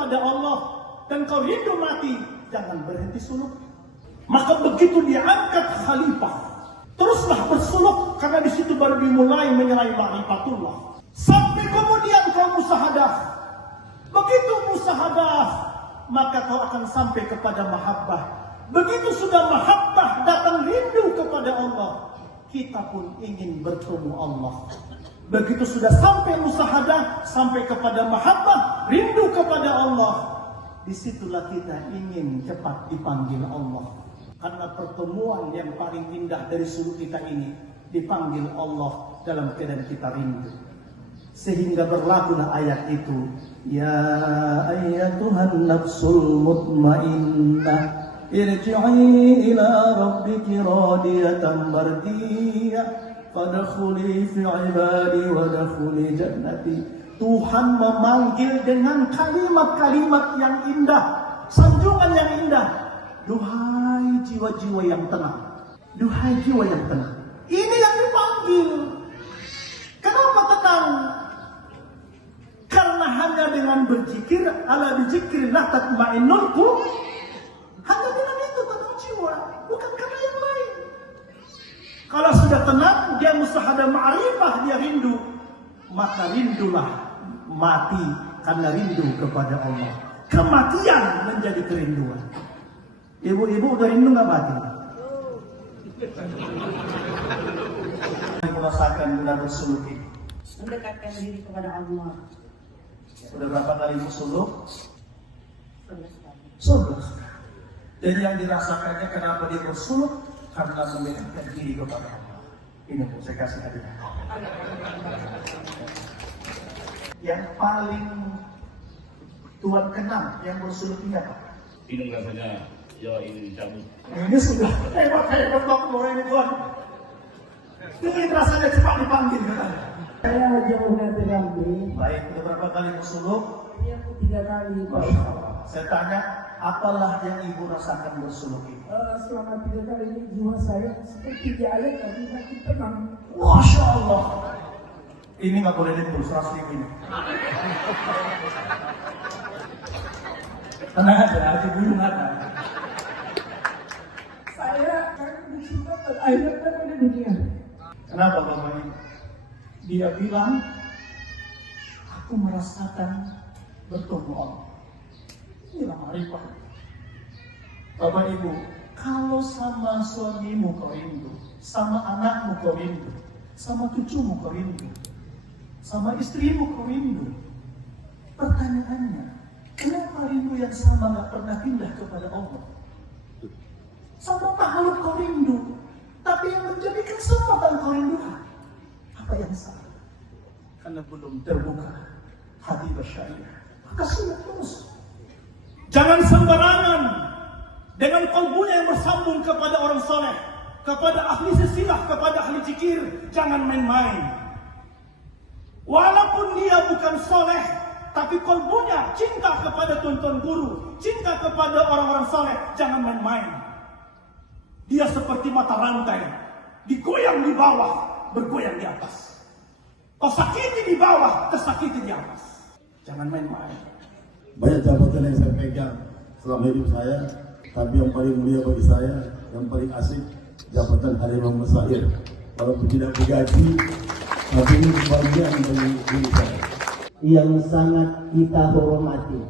kepada Allah dan kau rindu mati, jangan berhenti suluk. Maka begitu dia angkat khalifah, teruslah bersuluk, karena di situ baru dimulai menyerahi ma'rifatullah. Sampai kemudian kau musahadah. Begitu musahadah, maka kau akan sampai kepada mahabbah. Begitu sudah mahabbah, datang rindu kepada Allah, kita pun ingin bertemu Allah. Begitu sudah sampai musahadah, sampai kepada mahabbah, rindu kepada Allah, disitulah kita ingin cepat dipanggil Allah. Karena pertemuan yang paling indah dari suluk kita ini, dipanggil Allah dalam keadaan kita rindu. Sehingga berlakulah ayat itu, ya ayyatuhan nafsul mutmainnah, irji'i ila rabbiki radiyatan mardiyah, fadkhuli fi ibadi wadkhuli jannati. Tuhan memanggil dengan kalimat-kalimat yang indah, sanjungan yang indah. Duhai jiwa-jiwa yang tenang, duhai jiwa yang tenang. Ini yang dipanggil. Kenapa tenang? Karena hanya dengan berzikir, ala bizikrillah tatma'innul qulub. Hanya dengan itu tenang jiwa, bukan karena yang lain. Kalau sudah tenang, dia musahadah ma'rifah, dia rindu, maka rindulah mati karena rindu kepada Allah. Kematian menjadi kerinduan. Ibu-ibu udah rindu nggak mati? Merasakan benar bersuluk ini. Mendekatkan diri kepada Allah. Sudah berapa kali bersuluk? 11. Dan yang dirasakannya kenapa dia bersuluk? Karena mendekatkan diri kepada Allah. Ini saya kasih hadiah. Yang paling Tuhan kenal yang bersuluk ini apa? Ini rasanya, ya ini dicabut. Ini sudah hebat waktu ini Tuhan. Ini rasanya cepat dipanggil kan? Saya jauh dari Rambi. Baik, udah berapa kali bersuluk? Yang 3 kali. Masya Allah. Saya tanya, apalah yang ibu rasakan bersuluk ini? Selama 3 kali ini jiwa saya seperti dialek tapi makin tenang. Masya Allah. Ini nggak boleh ditulis 100.000 ini. Tenang aja, ibu ada. Saya akan diciptakan akhirat pada dunia. Kenapa Bapak ini? Dia bilang, aku merasakan bertemu Allah. Inilah ma'rifah. Bapak Ibu, kalau sama suamimu kau rindu, sama anakmu kau rindu, sama cucumu kau rindu, sama istrimu kau rindu, pertanyaannya, kenapa rindu yang sama gak pernah pindah kepada Allah? Sama makhluk kau rindu, tapi yang menjadikan semua dan kau rindukan, apa yang salah? Karena belum terbuka hati bersyariah. Maka sulit terus. Jangan sembarangan dengan kalbunya yang bersambung kepada orang soleh, kepada ahli silsilah, kepada ahli zikir. Jangan main-main. Walaupun dia bukan soleh, tapi kalbunya cinta kepada tuan-tuan guru, cinta kepada orang-orang soleh. Jangan main-main. Dia seperti mata rantai, digoyang di bawah, bergoyang di atas. Kau sakiti di bawah, tersakiti di atas. Jangan main-main. Banyak jabatan yang saya pegang selama hidup saya, tapi yang paling mulia bagi saya, yang paling asik, jabatan Halimah Masyair. Walaupun tidak digaji, tapi ini kebahagiaan bagi diri saya. Yang sangat kita hormati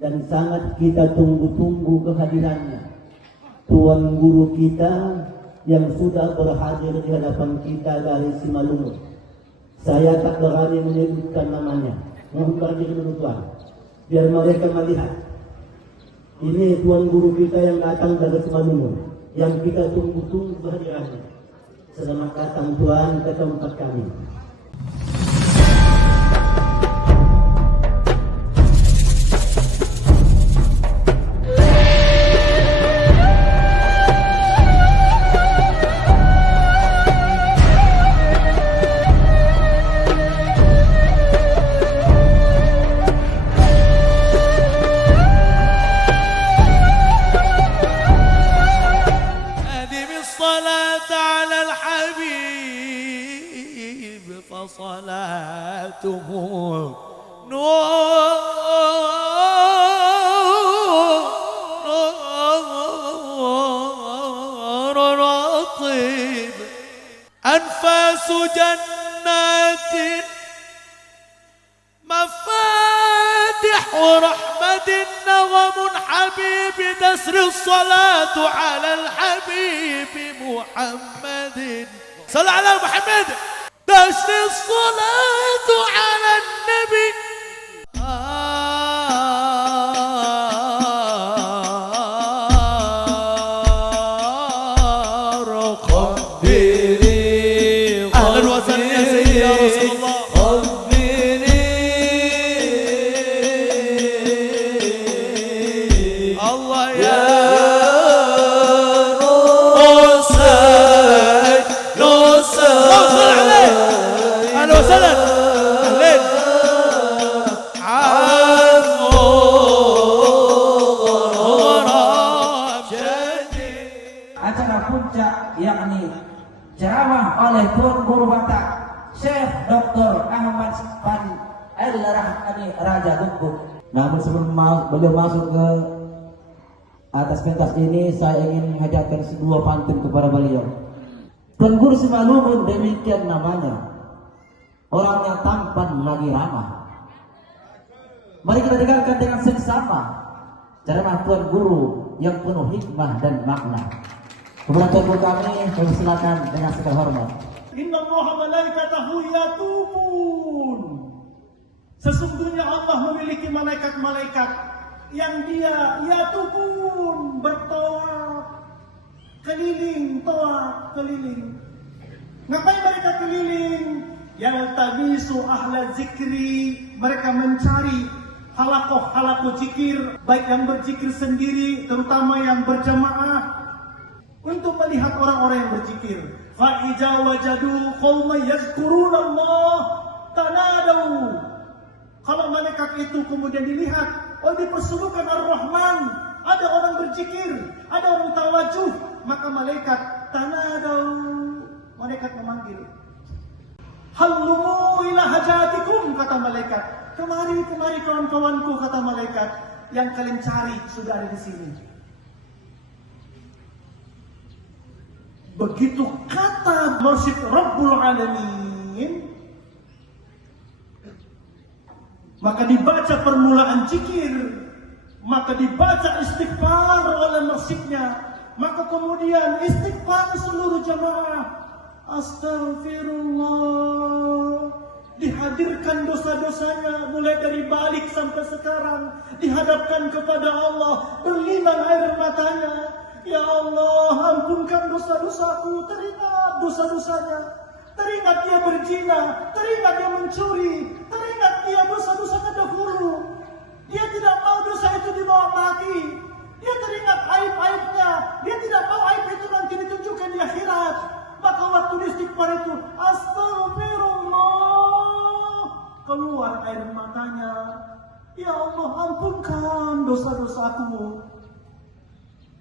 dan sangat kita tunggu-tunggu kehadirannya, Tuan Guru kita yang sudah berhadir di hadapan kita dari Simalungun. Saya tak berani menyebutkan namanya, mohon berdiri dulu Tuan, biar mereka melihat. Ini Tuan Guru kita yang datang dari Simalungun, yang kita tunggu-tunggu kehadirannya. Selamat datang Tuan ke tempat kami. فصلاته نور أناس جنات مفاتح رحمة نغم حبيب تسري الصلاة على الحبيب محمد صلى على محمد تسري الصلاة على النبي أهلا وسهلا يا سيدي يا رسول الله الله يا نوصل عليه أهلا وسهلا أهلين Acara puncak yakni ceramah oleh Tuan Guru Batak Syekh Dr. Ahmad Pan Al-Rahmani Raja Tungku. Namun sebelum beliau masuk ke atas pentas ini, saya ingin mengajarkan sebuah pantun kepada beliau. Tuan Guru Simalungun demikian namanya, orangnya tampan lagi ramah. Mari kita dengarkan dengan seksama ceramah Tuan Guru yang penuh hikmah dan makna. Kepada Tuan Guru kami silakan dengan segala hormat. Inna Allah malaikatahu yatubun. Sesungguhnya Allah memiliki malaikat-malaikat yang dia yatubun, bertawaf keliling, tawaf keliling. Ngapain mereka keliling? Yaltabisu ahla zikri, mereka mencari halakoh zikir, baik yang berzikir sendiri, terutama yang berjamaah, untuk melihat orang-orang yang berzikir. Fa'idza wajadu qauman yazkuruna Allah tanadaw. Kalau malaikat itu kemudian dilihat, oh dipersemukan Ar-Rahman, ada orang berzikir, ada orang tawajuh, maka malaikat tanadaw, malaikat memanggil. Hallumu ila hajatikum, kata malaikat. Kemari kawan-kawanku, kata malaikat. Yang kalian cari sudah ada di sini. Begitu kata Mursyid Rabbul Alamin, maka dibaca permulaan zikir, maka dibaca istighfar oleh mursyidnya, maka kemudian istighfar seluruh jamaah. Astagfirullah, dihadirkan dosa-dosanya mulai dari balik sampai sekarang, dihadapkan kepada Allah, berlinang air matanya. Ya Allah, ampunkan dosa-dosaku. Teringat dosa-dosanya, teringat dia berzina, teringat dia mencuri, teringat dia dosa-dosanya dahulu. Dia tidak mau dosa itu dibawa mati, dia teringat aib-aibnya, dia tidak mau aib itu nanti ditunjukkan di akhirat. Maka waktu di istighfar itu, astagfirullah, keluar air matanya. Ya Allah, ampunkan dosa-dosaku.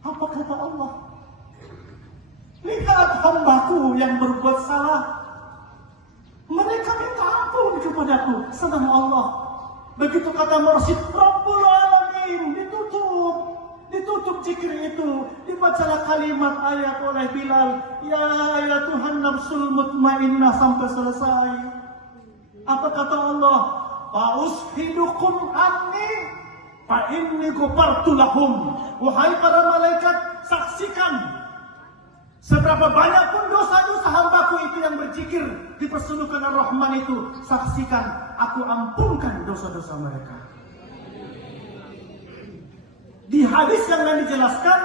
Apa kata Allah? Lihat hambaku yang berbuat salah, mereka minta ampun kepadaku, sedang Allah. Begitu kata Mursyid Rabbul Alamin, ditutup zikir itu, dibacalah kalimat ayat oleh Bilal, ya Tuhan nafsul mutmainnah, sampai selesai. Apa kata Allah? Fa'ushidukum anni fa inni ghafartu lahum. Wahai para malaikat, saksikan seberapa banyak pun dosa-dosa hambaku itu yang berzikir, diperselukan Ar-Rahman itu, saksikan aku ampunkan dosa-dosa mereka. Di hadis yang lain dijelaskan,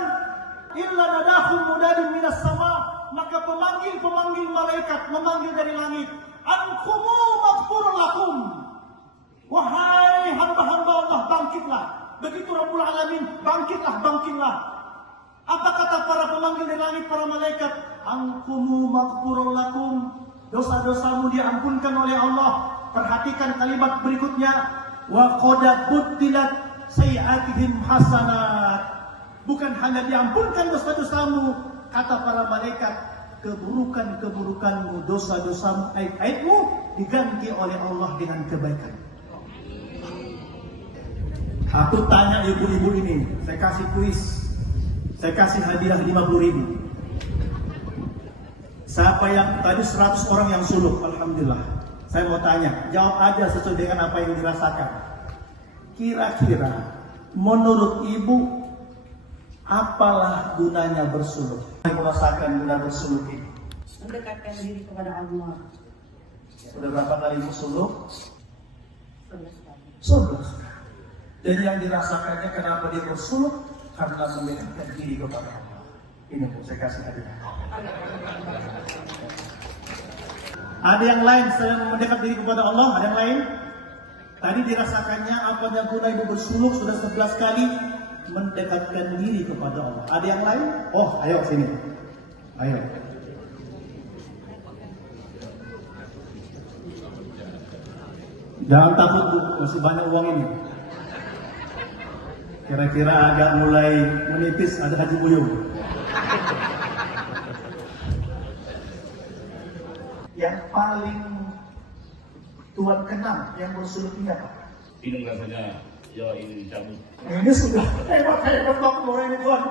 illa nadahum mudadin minas sama, maka pemanggil malaikat memanggil dari langit, ankumu maghfurun lakum. Wahai hamba-hamba Allah, bangkitlah. Begitu Rabbul Alamin, bangkitlah. Apa kata para pemanggil dari langit, para malaikat? Ankumu maghfurun lakum, dosa-dosamu diampunkan oleh Allah. Perhatikan kalimat berikutnya, wa qad buddilat sayi'atihim hasanat. Bukan hanya diampunkan dosa-dosamu, kata para malaikat, keburukan-keburukanmu, dosa-dosamu, aib-aibmu diganti oleh Allah dengan kebaikan. Aku tanya ibu-ibu ini, saya kasih kuis, saya kasih hadiah 50.000. Siapa yang tadi 100 orang yang suluk? Alhamdulillah. Saya mau tanya, jawab aja sesuai dengan apa yang dirasakan. Kira-kira menurut ibu, apalah gunanya bersuluk? Yang merasakan guna bersuluk ini? Mendekatkan diri kepada Allah. Sudah berapa kali bersuluk? 11 kali. 11. Dan yang dirasakannya kenapa dia bersuluk? Karena mendekatkan diri kepada Allah. Ini saya kasih hadiah. Ada yang lain selain mendekat diri kepada Allah? Ada yang lain? Tadi dirasakannya apanya guna ibu bersuluk sudah 11 kali mendekatkan diri kepada Allah. Ada yang lain? Oh, ayo sini. Ayo. Jangan takut Bu, masih banyak uang ini. Kira-kira agak mulai menipis, ada Haji Buyung. Yang paling Tuhan kenal yang bersuluk ini apa? Ini rasanya, ya ini dicabut. Ini sudah hebat waktu ini Tuhan.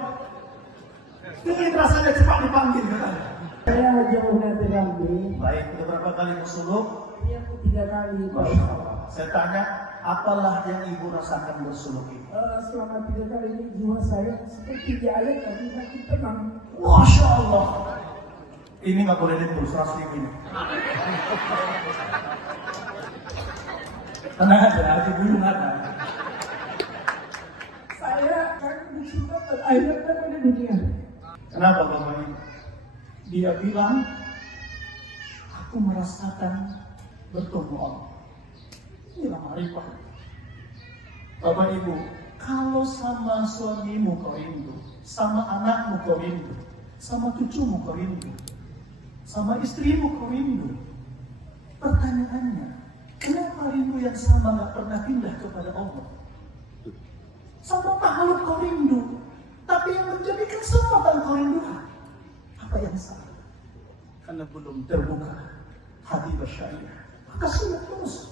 Ini rasanya cepat dipanggil katanya. Saya jauh dari Ramli. Baik, udah berapa kali bersuluk? Ini aku 3 kali. Masya Allah. Saya tanya, apalah yang ibu rasakan bersuluk ini? Selama 3 kali ini jiwa saya seperti dialek tapi makin tenang. Masya Allah. Ini nggak boleh ditulis 100 ribu ini. Tenang aja, Haji Buyung ada. Saya kan dicinta berakhirat pada dunia. Kenapa Bapak ini? Dia bilang, aku merasakan bertemu Allah. Inilah marifat. Bapak Ibu, kalau sama suamimu kau rindu, sama anakmu kau rindu, sama cucumu kau rindu, sama istrimu kau rindu, pertanyaannya, kenapa rindu yang sama gak pernah pindah kepada Allah? Sama makhluk kau rindu, tapi yang menjadikan semua dan kau rindukan. Apa yang salah? Karena belum terbuka hati bersyariah. Maka sudah terus.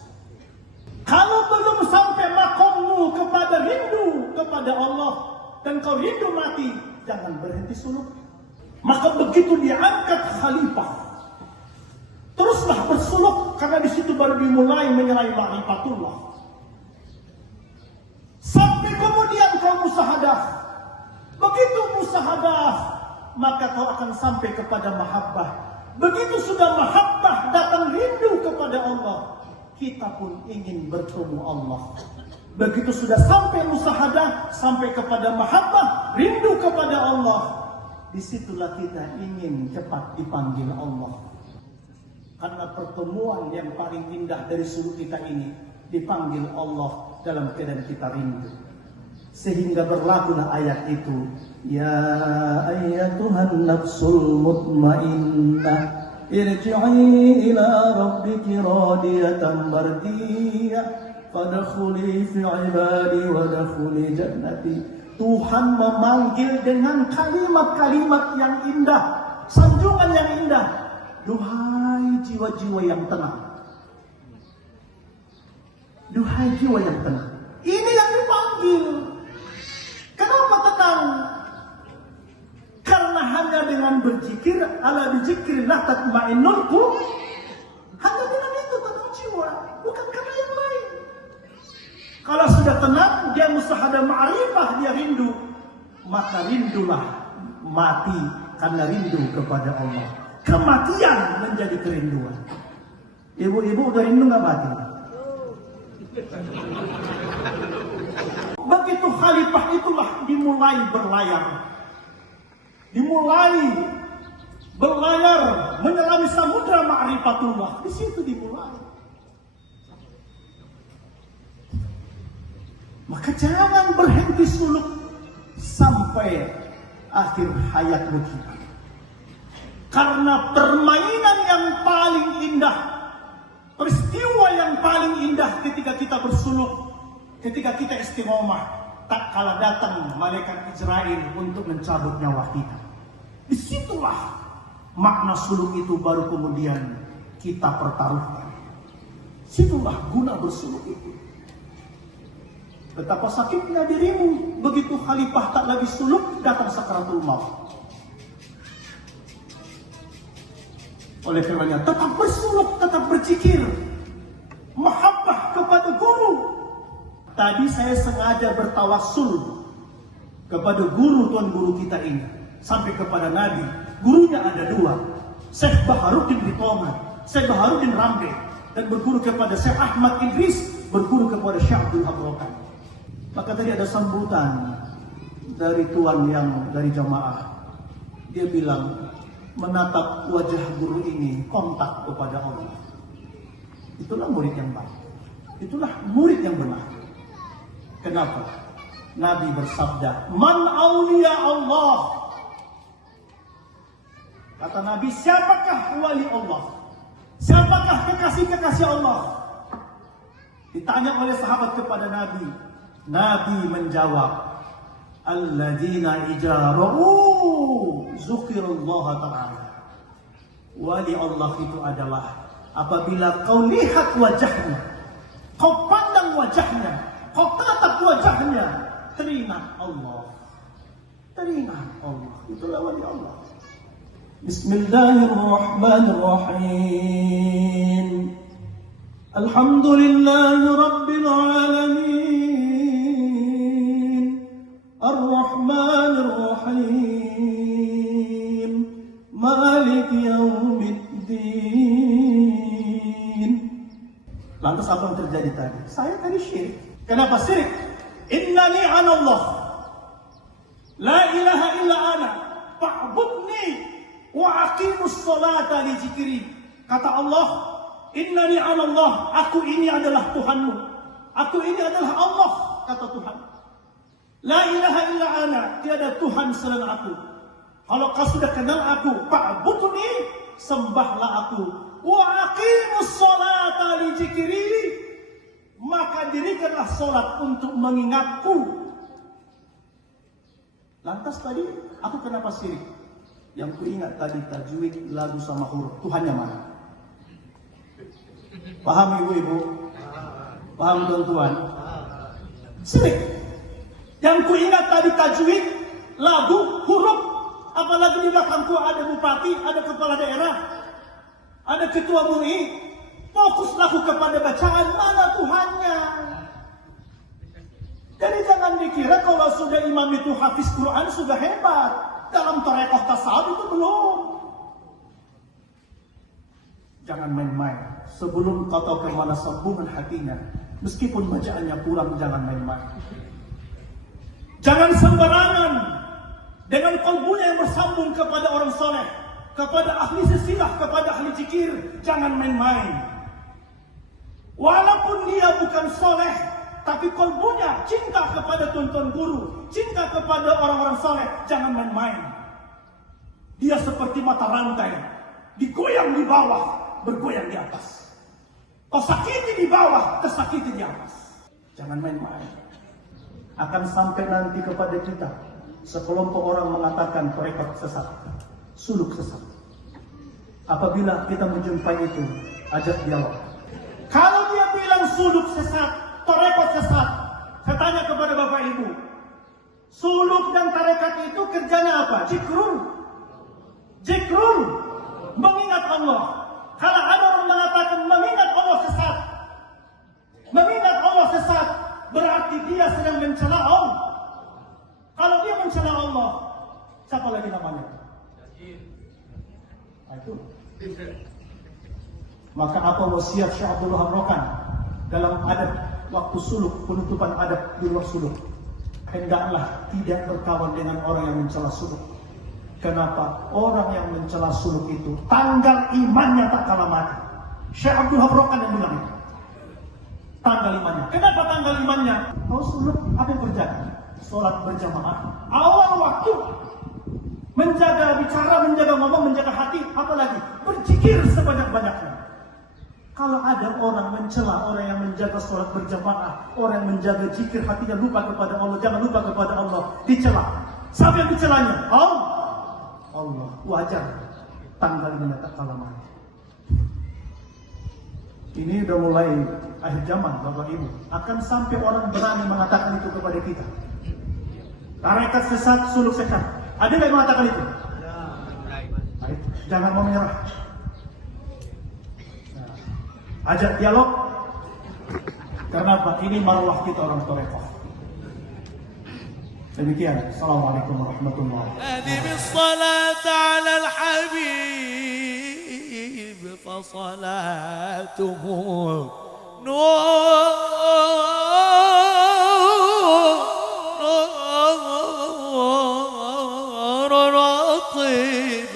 Kalau belum sampai makommu kepada rindu kepada Allah dan kau rindu mati, jangan berhenti suluk. Maka begitu diangkat khalifah, teruslah bersuluk karena di situ baru dimulai menyerahi ma'rifatullah. Sampai kemudian kau musahadah. Begitu musahadah, maka kau akan sampai kepada mahabbah. Begitu sudah mahabbah datang rindu kepada Allah, kita pun ingin bertemu Allah. Begitu sudah sampai musahadah, sampai kepada mahabbah, rindu kepada Allah, disitulah kita ingin cepat dipanggil Allah. Karena pertemuan yang paling indah dari suluk kita ini, dipanggil Allah dalam keadaan kita rindu. Sehingga berlakulah ayat itu, ya ayyatuhan nafsul mutmainnah irji'i ila rabbiki radiyatan mardiyah fadkhuli fi ibadi wa dakhuli jannati. Tuhan memanggil dengan kalimat-kalimat yang indah, sanjungan yang indah. Duhai jiwa-jiwa yang tenang, duhai jiwa yang tenang. Ini yang dipanggil. Kenapa tenang? Karena hanya dengan berzikir, ala bizikrillah tatmainnul qulub. Hanya dengan itu tenang jiwa, bukan karena yang lain. Kalau sudah tenang, dia musahadah ma'rifah, dia rindu, maka rindulah mati karena rindu kepada Allah. Kematian menjadi kerinduan. Ibu-ibu udah rindu nggak mati? Begitu khalifah itulah dimulai berlayar. Dimulai berlayar menyelami samudra ma'rifatullah. Di situ dimulai. Maka jangan berhenti suluk sampai akhir hayatmu kita. Karena permainan yang paling indah, peristiwa yang paling indah ketika kita bersuluk, ketika kita istiqomah, tak kala datang malaikat Israel untuk mencabut nyawa kita. Disitulah makna suluk itu baru kemudian kita pertaruhkan. Situlah guna bersuluk itu. Betapa sakitnya dirimu begitu khalifah tak lagi suluk, datang sakaratul maut. Oleh karenanya tetap bersuluk, tetap berzikir, mahabbah kepada guru. Tadi saya sengaja bertawassul kepada guru, tuan guru kita ini, sampai kepada Nabi. Gurunya ada dua, Syekh Baharuddin Ritoman, Syekh Baharuddin Rambe, dan berguru kepada Syekh Ahmad Idris, berguru kepada Syekh Abdul Abrokan. Maka tadi ada sambutan dari tuan yang dari jamaah. Dia bilang, menatap wajah guru ini kontak kepada Allah. Itulah murid yang baik. Itulah murid yang benar. Kenapa? Nabi bersabda, Man awliya Allah. Kata Nabi, siapakah wali Allah? Siapakah kekasih-kekasih Allah? Ditanya oleh sahabat kepada Nabi. Nabi menjawab, Alladzina ijara'u zukirullah ta'ala. Wali Allah itu adalah apabila kau lihat wajahnya, kau pandang wajahnya, kau tatap wajahnya, teringat Allah. Teringat Allah. Itulah wali Allah. Bismillahirrahmanirrahim. Alhamdulillahi Rabbil Alamin. Ar-Rahmanir Rahim. Malik Yaumiddin. Lantas apa yang terjadi tadi? Saya tadi syirik. Kenapa syirik? Innani anallah. La ilaha illa ana. Fa'budni wa aqimus salata li zikri. Kata Allah, innani anallah. Aku ini adalah Tuhanmu. Aku ini adalah Allah, kata Tuhan. La ilaha illa ana. Tiada Tuhan selain aku. Kalau kau sudah kenal aku, fa'budni, sembahlah aku. Wa aqimus salata li zikri. Maka dirikanlah sholat untuk mengingatku. Lantas tadi aku kenapa syirik? Yang kuingat tadi tajwid, lagu sama huruf. Tuhannya mana? Paham ibu-ibu? Paham tuan-tuan? Syirik. Yang kuingat tadi tajwid, lagu, huruf. Apalagi di belakangku ada bupati, ada kepala daerah, ada ketua MUI. Fokuslah kepada bacaan, mana Tuhannya. Jadi jangan dikira kalau sudah imam itu hafiz Quran sudah hebat. Dalam tarekat tasawuf itu belum. Jangan main-main. Sebelum kau tahu kemana sambungan hatinya, meskipun bacaannya kurang, jangan main-main. Jangan sembarangan dengan kalbunya yang bersambung kepada orang soleh, kepada ahli silsilah, kepada ahli zikir. Jangan main-main. Walaupun dia bukan soleh, tapi kalbunya cinta kepada tuan-tuan guru, cinta kepada orang-orang soleh. Jangan main-main. Dia seperti mata rantai, digoyang di bawah, bergoyang di atas. Kau sakiti di bawah, tersakiti di atas. Jangan main-main. Akan sampai nanti kepada kita, sekelompok orang mengatakan tarekat sesat, suluk sesat. Apabila kita menjumpai itu, ajak dialog. Kalau dia bilang suluk sesat, tarekat sesat, saya tanya kepada bapak ibu, suluk dan tarekat itu kerjanya apa? Zikrul, mengingat Allah. Kalau ada orang mengatakan mengingat Allah sesat, berarti dia sedang mencela Allah. Kalau dia mencela Allah, siapa lagi namanya? Itu. Maka apa wasiat Syekh Abdullah Abrokan dalam adab waktu suluk, penutupan adab di luar suluk? Hendaklah tidak berkawan dengan orang yang mencela suluk. Kenapa? Orang yang mencela suluk itu tanggal imannya tak kalah mati. Syekh Abdullah Abrokan yang bilang itu. Tanggal imannya. Kenapa tanggal imannya? Kau suluk, apa yang terjadi? Sholat berjamaah. Awal waktu menjaga bicara, menjaga ngomong, menjaga hati, apalagi berzikir sebanyak-banyaknya. Kalau ada orang mencela orang yang menjaga sholat berjamaah, orang yang menjaga zikir, hatinya lupa kepada Allah, jangan lupa kepada Allah, dicela. Siapa yang dicelanya? Allah. Wajar. Tanggal ini tak kalah mati. Ini udah mulai akhir zaman, Bapak Ibu. Akan sampai orang berani mengatakan itu kepada kita. Tarekat sesat, suluk sesat. Ada yang mengatakan itu? Jangan mau menyerah. Ajak dialog. Karena ini marwah kita orang Torekoh. Demikian. Assalamualaikum warahmatullahi wabarakatuh. أدم الصلاة على الحبيب فصلاته نور رطيب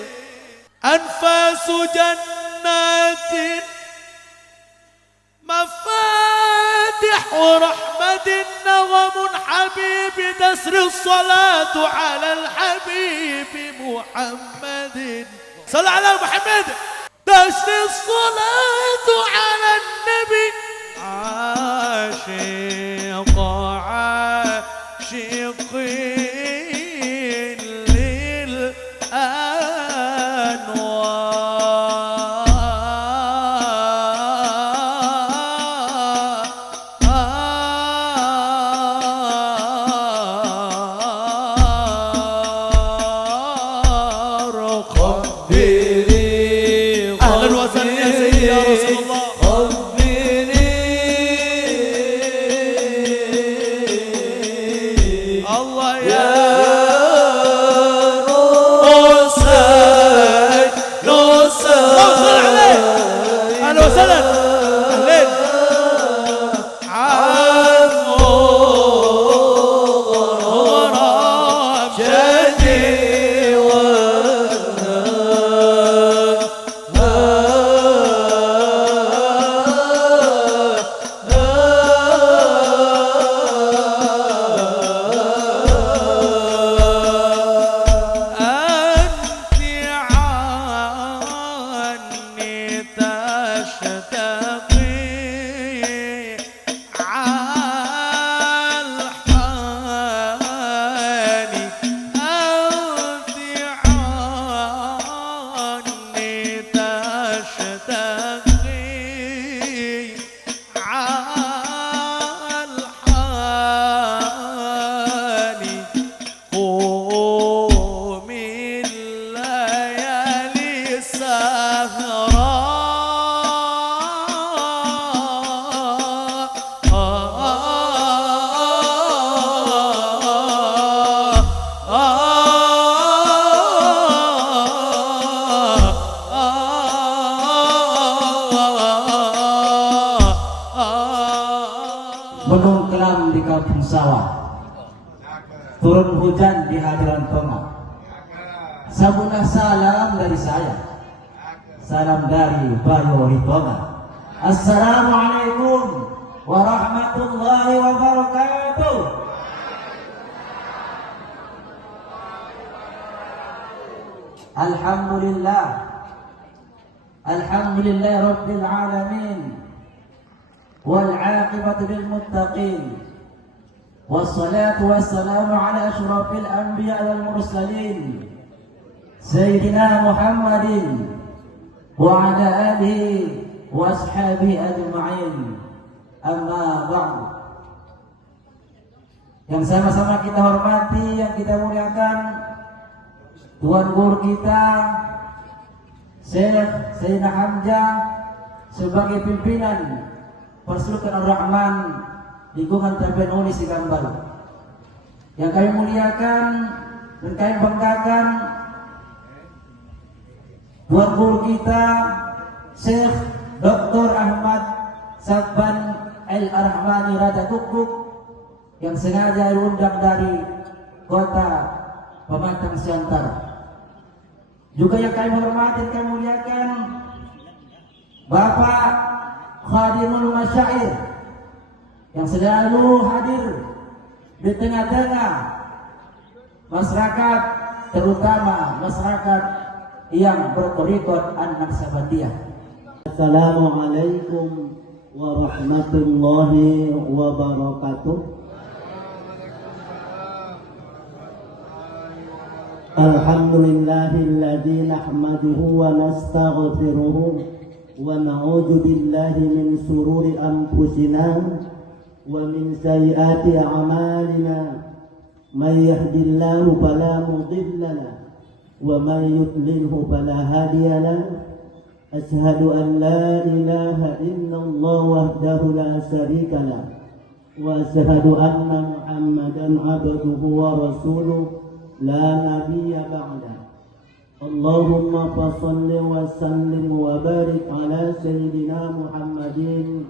أنفاس جنات مفاتح رحمة نغم حبيب تسري الصلاة على الحبيب محمد صل على محمد تسري الصلاة على النبي عاشق عاشقين أهلا وسهلا يا سيدي يا رسول الله الله يا نوسك عليه أهلا وسهلا أهلين عمو غراب جدي Gunung kelam di kampung sawah, turun hujan di hadiran Tonga. Sabunah salam dari saya, salam dari Bayu Ritonga. Assalamualaikum warahmatullahi wabarakatuh. Alhamdulillah, alhamdulillah rabbil alamin. والعاقبة للمتقين والصلاة والسلام على أشرف الأنبياء والمرسلين سيدنا محمد وعلى آله وأصحابه أجمعين أما بعد. Yang sama-sama kita hormati, yang kita muliakan, Tuan Guru kita Syekh Sayyidina Hamzah sebagai pimpinan Pasukan Ar-Rahman lingkungan Terpen Unis di Gambal, yang kami muliakan dan kami banggakan Tuan Guru kita Syekh Dr. Ahmad Sabban Al-Rahmani Raja Kukuk yang sengaja diundang dari kota Pematang Siantar. Juga yang kami hormati dan kami muliakan Bapak Khadimul Masyair yang selalu hadir di tengah-tengah masyarakat, terutama masyarakat yang bertorikot An-Naqsabandiyah. Assalamualaikum warahmatullahi wabarakatuh. Alhamdulillahilladzi nahmaduhu wa nastaghfiruhu wa na'udzu billahi min shururi anfusina wa min sayyiati a'malina. May yahdihillahu fala mudilla lahu wa may yudlilhu fala hadiya lahu. Asyhadu an la ilaha illallah wahdahu la syarika lah wa asyhadu anna Muhammadan abduhu wa rasuluh la nabiyya ba'da. Allahumma fassalli wa sallim wa barik ala sayyidina Muhammadin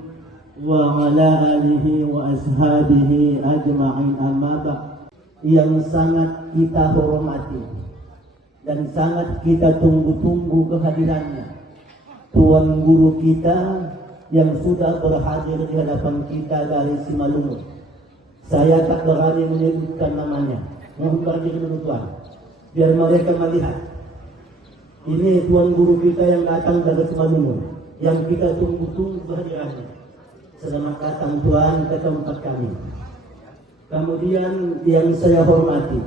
wa ala alihi wa ashabihi ajma'in, amma ba'd. Yang sangat kita hormati dan sangat kita tunggu-tunggu kehadirannya Tuan Guru kita yang sudah berhadir di hadapan kita dari Simalungun. Saya tak berani menyebutkan namanya. Mohon berdiri dulu Tuan, biar mereka melihat. Ini Tuan Guru kita yang datang dari Simalungun, yang kita tunggu-tunggu kehadirannya. Selamat datang Tuan ke tempat kami. Kemudian yang saya hormati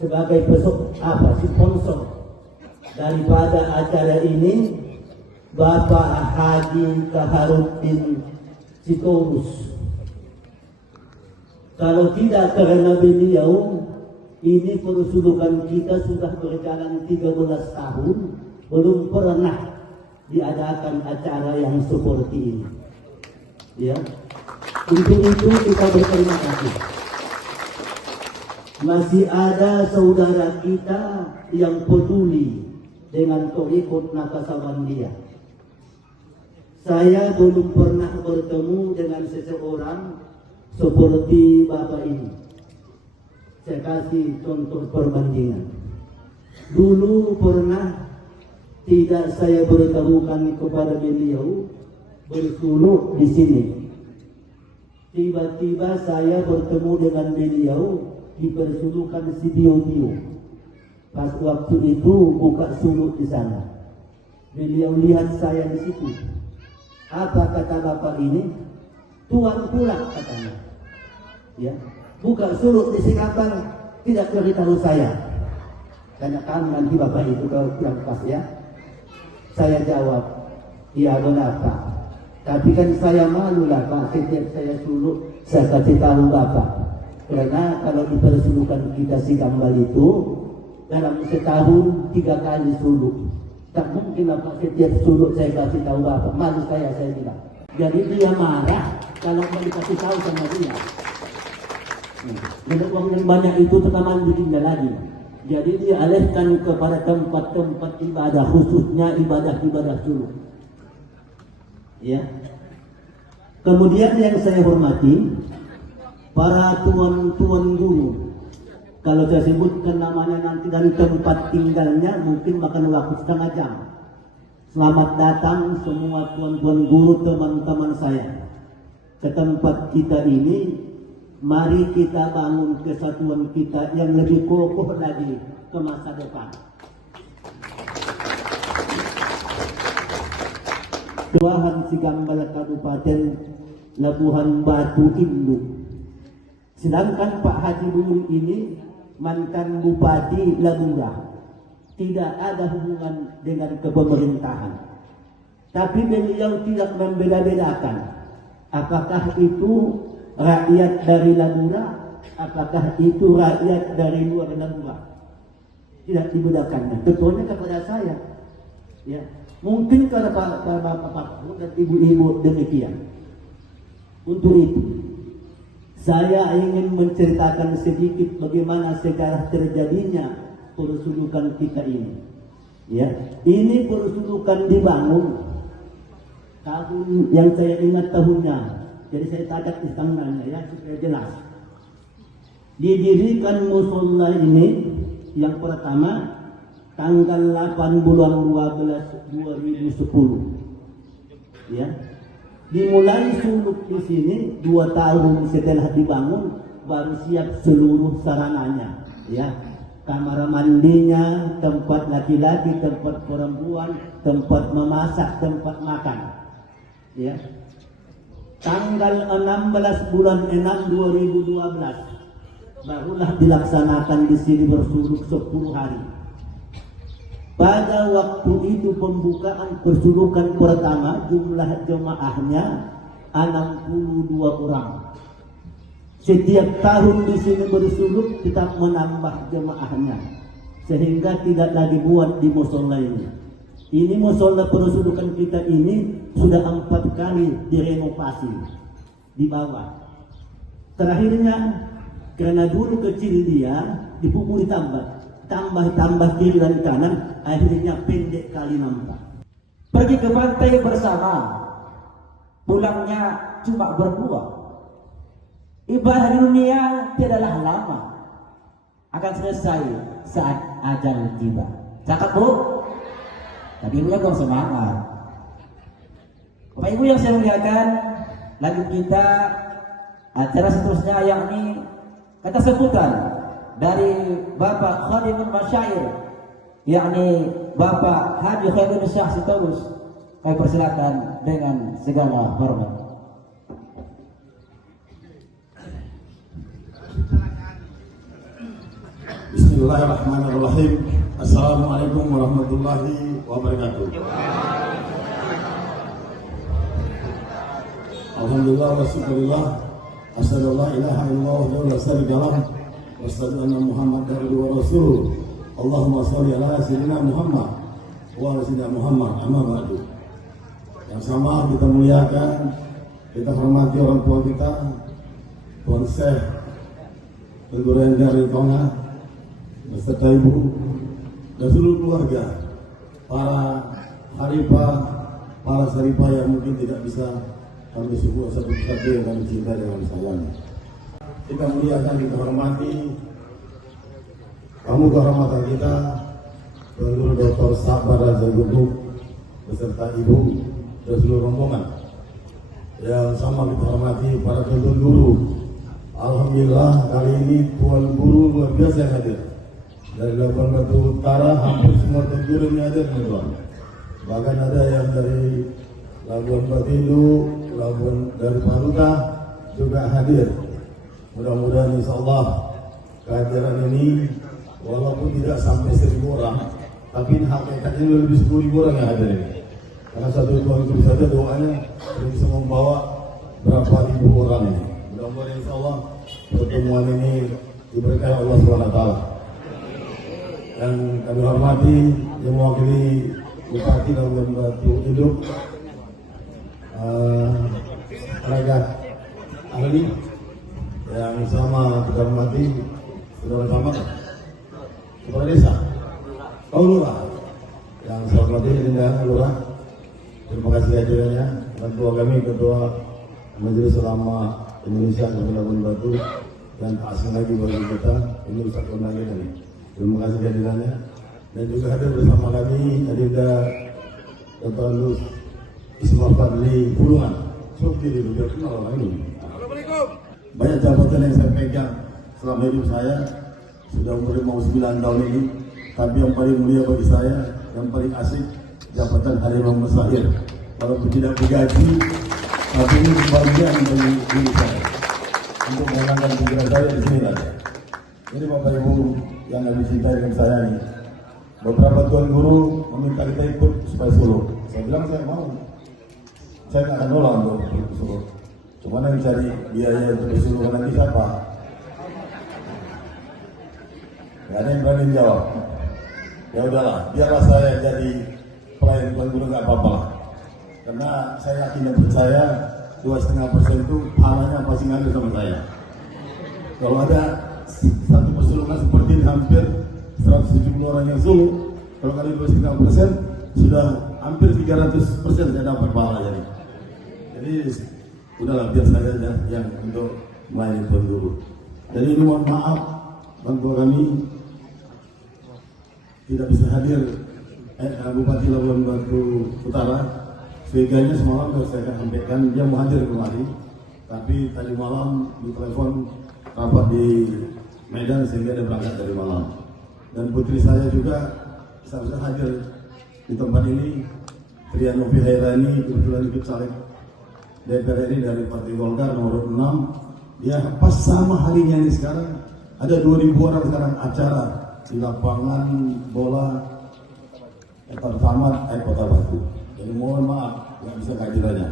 sebagai sponsor daripada acara ini, Bapak Haji Kaharuddin Sitorus. Kalau tidak karena beliau, ini persulukan kita sudah berjalan 13 tahun, belum pernah diadakan acara yang seperti ini. Ya, untuk itu kita berterima kasih. Masih ada saudara kita yang peduli dengan Thariqat Naqsabandiyah. Saya belum pernah bertemu dengan seseorang seperti Bapak ini. Saya kasih contoh perbandingan. Dulu pernah tidak saya beritahukan kepada beliau bersuluk di sini. Tiba-tiba saya bertemu dengan beliau di persulukan si Dio. Pas waktu itu buka suluk di sana. Beliau lihat saya di situ. Apa kata Bapak ini? Tuan pulang katanya. Ya, buka suluk di Singapura, tidak beritahu saya. Karena kan nanti Bapak itu kalau pulang pas ya. Saya jawab, iya benar Pak. Tapi kan saya malu lah Pak, setiap saya suluk saya kasih tahu Bapak. Karena kalau di persulukan kita si Kambal itu dalam setahun 3 kali suluk. Tak mungkin Bapak setiap suluk saya kasih tahu Bapak. Malu saya bilang. Jadi dia marah kalau mau dikasih tahu sama dia. Dan uang yang banyak itu pertama ditinggal lagi. Jadi dia alihkan kepada tempat-tempat ibadah, khususnya ibadah-ibadah suluk. Ya. Kemudian yang saya hormati, para tuan-tuan guru. Kalau saya sebutkan namanya nanti dari tempat tinggalnya mungkin makan waktu setengah jam. Selamat datang semua tuan-tuan guru, teman-teman saya ke tempat kita ini. Mari kita bangun kesatuan kita yang lebih kokoh lagi ke masa depan. Kelurahan Sigambal Kabupaten Labuhan Batu Induk. Sedangkan Pak Haji Bungun ini mantan Bupati Laguna, tidak ada hubungan dengan kepemerintahan. Tapi beliau tidak membeda-bedakan apakah itu rakyat dari Laguna, apakah itu rakyat dari luar Laguna. Tidak dibedakannya. Ketuanya kepada saya. Ya, mungkin karena bapak-bapak dan ibu-ibu demikian. Untuk itu, saya ingin menceritakan sedikit bagaimana sejarah terjadinya persulukan kita ini. Ya, ini persulukan dibangun tahun yang saya ingat tahunnya. Jadi saya tadat di tangannya ya supaya jelas. Didirikan musola ini yang pertama tanggal 8 bulan 12 2010. Ya. Dimulai suluk di sini 2 tahun setelah dibangun, baru siap seluruh sarananya, ya. Kamar mandinya, tempat laki-laki, tempat perempuan, tempat memasak, tempat makan. Ya. Tanggal 16 bulan 6 2012 barulah dilaksanakan di sini bersuluk 10 hari. Pada waktu itu pembukaan persulukan pertama, jumlah jemaahnya 62 orang. Setiap tahun di sini bersuluk tetap menambah jemaahnya, sehingga tidak lagi buat di musola ini. Ini musola penusukan kita ini sudah 4 kali direnovasi di bawah. Terakhirnya karena dulu kecil dia dipukuli tambah kiri dan kanan, akhirnya pendek kali nampak. Pergi ke pantai bersama, pulangnya cuma berdua. Ibadah dunia tidaklah lama, akan selesai saat ajal tiba. Cakap bu, tapi ibunya kurang semangat. Bapak ibu yang saya muliakan, lanjut kita acara seterusnya, yakni kata sebutan dari Bapak Khadimul Masyair, yakni Bapak Haji Khairul Syah Sitorus. Kami persilakan dengan segala hormat. Bismillahirrahmanirrahim. Assalamualaikum warahmatullahi wabarakatuh. Alhamdulillah wa syukurillah. Asyhadu an la ilaha illallah wa la syarika lah. Wa asyhadu anna Muhammadar abduhu wa rasuluh. Allahumma shalli ala sayyidina Muhammad wa ala sayyidina Muhammad. Amma ba'du. Yang sama kita muliakan, kita hormati orang tua kita, Tuan Syekh Pendurain dari Kona, beserta ibu dan seluruh keluarga, para harifah, para sarifah yang mungkin tidak bisa kami sebut satu-satu yang kami cintai dengan sayang. Kita muliakan, kita hormati kamu kehormatan kita, Tuan Guru Dr. Sabar Raja Guguk beserta ibu dan seluruh rombongan. Yang sama kita hormati para tuan guru. Alhamdulillah kali ini Tuan Guru luar biasa yang hadir. Dari Labuan Batu Utara hampir semua tuan guru yang hadir, teman-teman. Bahkan ada yang dari Labuan Batu, dari Paluta juga hadir. Mudah-mudahan insyaallah kehadiran ini walaupun tidak sampai 1000 orang, tapi hakikatnya lebih 10.000 orang yang hadir ini. Karena satu tuan guru saja doanya bisa membawa berapa ribu orang ini. Mudah-mudahan insyaallah pertemuan ini diberkahi Allah SWT. Yang kami hormati yang mewakili Bupati Labuan Batu Induk, tenaga ahli yang sama kita hormati saudara camat, kepala desa, lurah, yang saya hormati Dinda Lurah. Terima kasih hadirannya, dan ketua kami, ketua Majelis Ulama Indonesia Labuan Batu, dan tak asing lagi bagi kita ini Ustaz Konali ini. Terima kasih hadirannya, dan juga hadir bersama kami Adinda Dr. Andus Ismail Fadli Pulungan. Seperti itu dia kenal orang ini. Banyak jabatan yang saya pegang selama hidup saya, sudah umur 59 tahun ini, tapi yang paling mulia bagi saya, yang paling asik, jabatan Halimah Masair. Walaupun tidak digaji, tapi ini kebahagiaan bagi diri saya untuk menenangkan pikiran saya di sini tadi. Ini Bapak Ibu yang kami cintai dan sayangi. Beberapa tuan guru meminta kita ikut supaya Solo. Saya bilang saya mau. Saya nggak akan nolak untuk ikut Solo. Cuma yang cari biaya untuk Solo nanti siapa? Nggak ada yang berani jawab. Ya udahlah, biarlah saya jadi pelayan tuan guru, nggak apa-apa. Karena saya yakin dan percaya 2,5% itu pahalanya pasti ngalir sama saya. Kalau ada satu persulungan seperti ini hampir 170 orang yang Solo, kalau kali 2,5% sudah hampir 300% saya dapat pahala jadi. Jadi udahlah biar saya aja yang untuk melayani tuan guru. Jadi ini mohon maaf bantu kami tidak bisa hadir Bupati Labuan Batu Utara. Sebagainya semalam sudah saya sampaikan dia mau hadir kemari, tapi tadi malam di telepon rapat di Medan sehingga dia berangkat dari malam. Dan putri saya juga seharusnya hadir di tempat ini, Trianovi Hairani, kebetulan ikut caleg DPR RI dari Partai Golkar nomor 6. Dia pas sama harinya ini sekarang ada 2.000 orang sekarang acara di lapangan bola Taman Kota Batu. Jadi mohon maaf nggak bisa kehadirannya.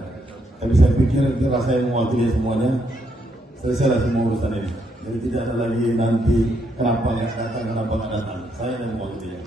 Tapi saya pikir kira saya mewakili semuanya. Selesailah semua urusan ini. Jadi tidak ada lagi nanti kenapa nggak datang, kenapa nggak datang. Saya yang mewakili.